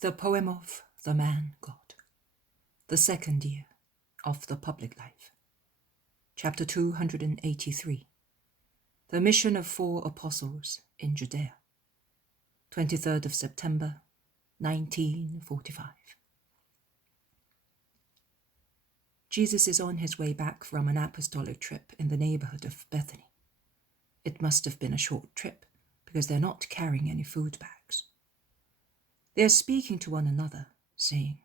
The poem of the man God, the second year of the public life. Chapter 283. The mission of 4 apostles in Judea. 23rd of September, 1945. Jesus is on his way back from an apostolic trip in the neighborhood of Bethany. It must have been a short trip, because they're not carrying any food bags. They're speaking to one another, saying,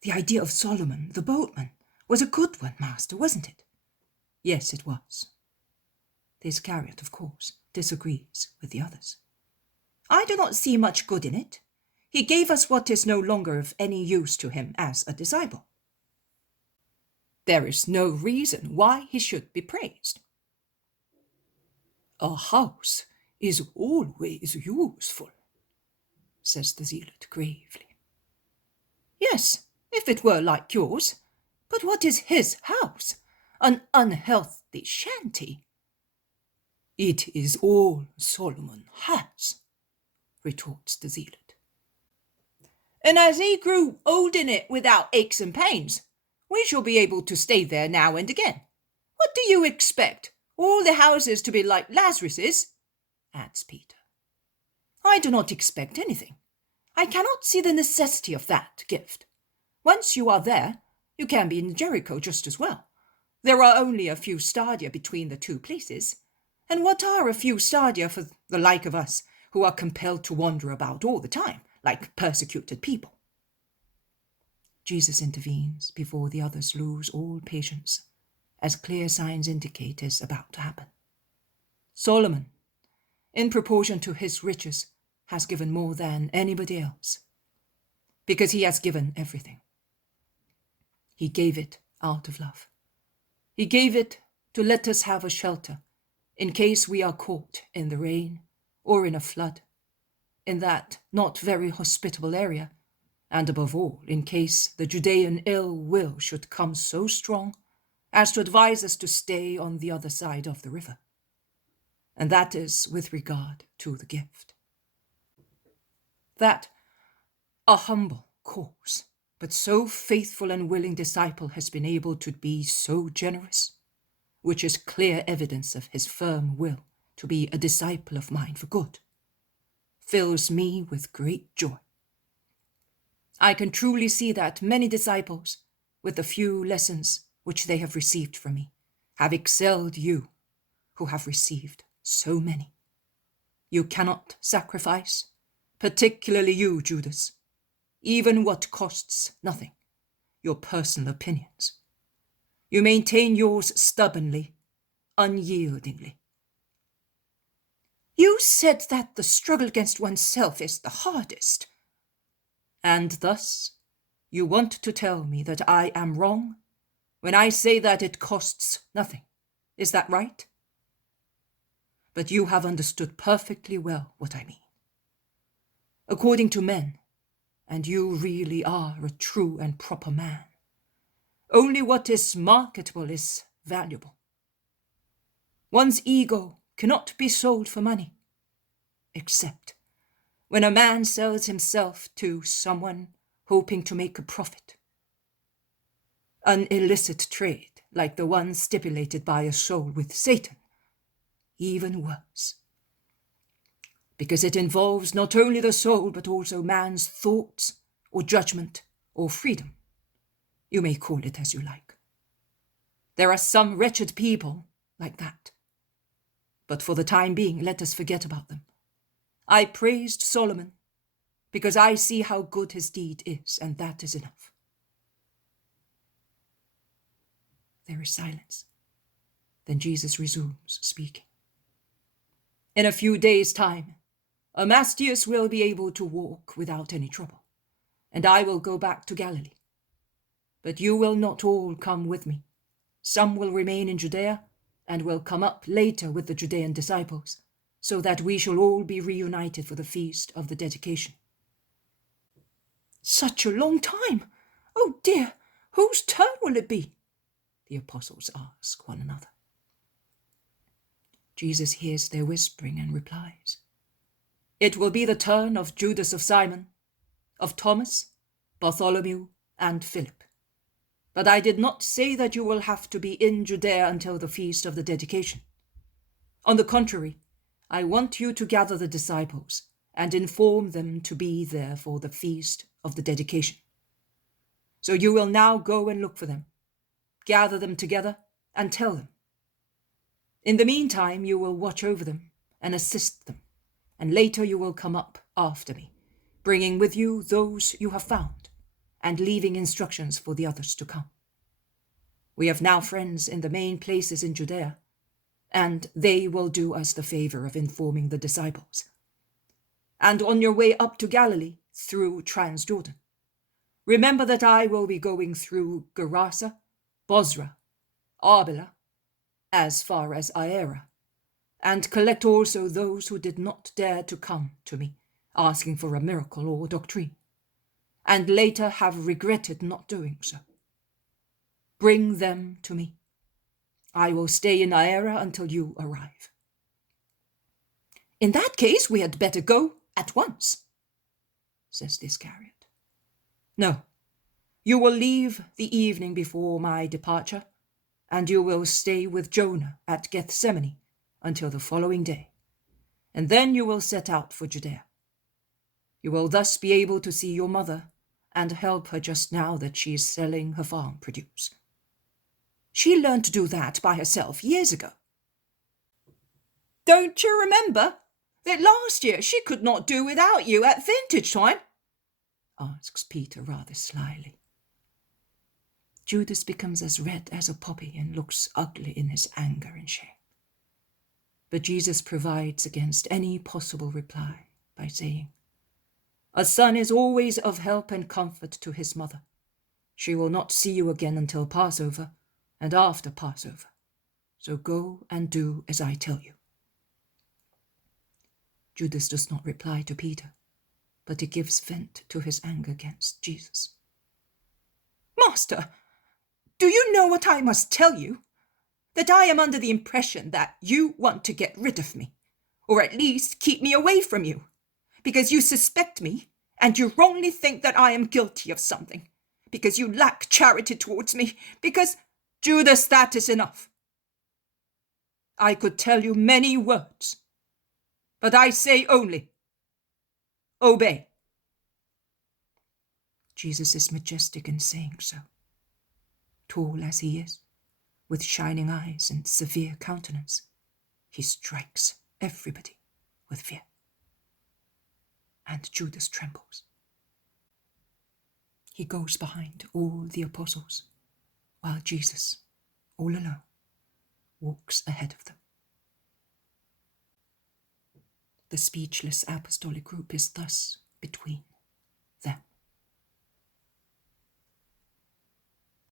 "The idea of Solomon, the boatman, was a good one, Master, wasn't it?" "Yes, it was." The Iscariot, of course, disagrees with the others. "I do not see much good in it. He gave us what is no longer of any use to him as a disciple. There is no reason why he should be praised." "A house is always useful," says the zealot gravely. "Yes, if it were like yours. But what is his house? An unhealthy shanty." "It is all Solomon has," retorts the zealot. "And as he grew old in it without aches and pains, we shall be able to stay there now and again. What do you expect? All the houses to be like Lazarus's?" adds Peter. "I do not expect anything. I cannot see the necessity of that gift. Once you are there, you can be in Jericho just as well. There are only a few stadia between the two places. And what are a few stadia for the like of us, who are compelled to wander about all the time, like persecuted people?" Jesus intervenes before the others lose all patience, as clear signs indicate is about to happen. Solomon, in proportion to his riches, has given more than anybody else, because he has given everything. He gave it out of love. He gave it to let us have a shelter in case we are caught in the rain or in a flood, in that not very hospitable area, and above all, in case the Judean ill will should come so strong as to advise us to stay on the other side of the river. And that is with regard to the gift. That a humble, coarse, but so faithful and willing disciple has been able to be so generous, which is clear evidence of his firm will to be a disciple of mine for good, fills me with great joy. I can truly see that many disciples, with the few lessons which they have received from me, have excelled you, who have received so many. You cannot sacrifice, particularly you, Judas, even what costs nothing, your personal opinions. You maintain yours stubbornly, unyieldingly. You said that the struggle against oneself is the hardest. And thus, you want to tell me that I am wrong when I say that it costs nothing. Is that right? But you have understood perfectly well what I mean. According to men, and you really are a true and proper man, only what is marketable is valuable. One's ego cannot be sold for money, except when a man sells himself to someone hoping to make a profit. An illicit trade like the one stipulated by a soul with Satan, even worse, because it involves not only the soul but also man's thoughts or judgment or freedom. You may call it as you like. There are some wretched people like that. But for the time being, let us forget about them. I praised Solomon because I see how good his deed is, and that is enough. There is silence. Then Jesus resumes speaking. In a few days' time, Amastius will be able to walk without any trouble, and I will go back to Galilee. But you will not all come with me. Some will remain in Judea, and will come up later with the Judean disciples, so that we shall all be reunited for the feast of the dedication. Such a long time! Oh dear, whose turn will it be? The apostles ask one another. Jesus hears their whispering and replies, "It will be the turn of Judas of Simon. of Thomas, Bartholomew, and Philip. But I did not say that you will have to be in Judea until the feast of the dedication. On the contrary, I want you to gather the disciples and inform them to be there for the feast of the dedication. So you will now go and look for them, gather them together, and tell them. In the meantime, you will watch over them and assist them, and later you will come up after me, bringing with you those you have found, and leaving instructions for the others to come. We have now friends in the main places in Judea, and they will do us the favor of informing the disciples. And on your way up to Galilee, through Transjordan, remember that I will be going through Gerasa, Bosra, Arbela, as far as Aera, and collect also those who did not dare to come to me, asking for a miracle or doctrine, and later have regretted not doing so. Bring them to me. I will stay in Aera until you arrive. In that case, we had better go at once, says the Iscariot. No, you will leave the evening before my departure, and you will stay with Jonah at Gethsemane until the following day, and then you will set out for Judea. You will thus be able to see your mother and help her just now that she is selling her farm produce. She learned to do that by herself years ago. Don't you remember that last year she could not do without you at vintage time? Asks Peter rather slyly. Judas becomes as red as a poppy and looks ugly in his anger and shame. But Jesus provides against any possible reply by saying, "A son is always of help and comfort to his mother. She will not see you again until Passover and after Passover. So go and do as I tell you." Judas does not reply to Peter, but he gives vent to his anger against Jesus. "Master, do you know what I must tell you? That I am under the impression that you want to get rid of me, or at least keep me away from you, because you suspect me and you wrongly think that I am guilty of something, because you lack charity towards me, because... Judas, that is enough. I could tell you many words, but I say only, obey." Jesus is majestic in saying so. Tall as he is, with shining eyes and severe countenance, he strikes everybody with fear. And Judas trembles. He goes behind all the apostles, while Jesus, all alone, walks ahead of them. The speechless apostolic group is thus between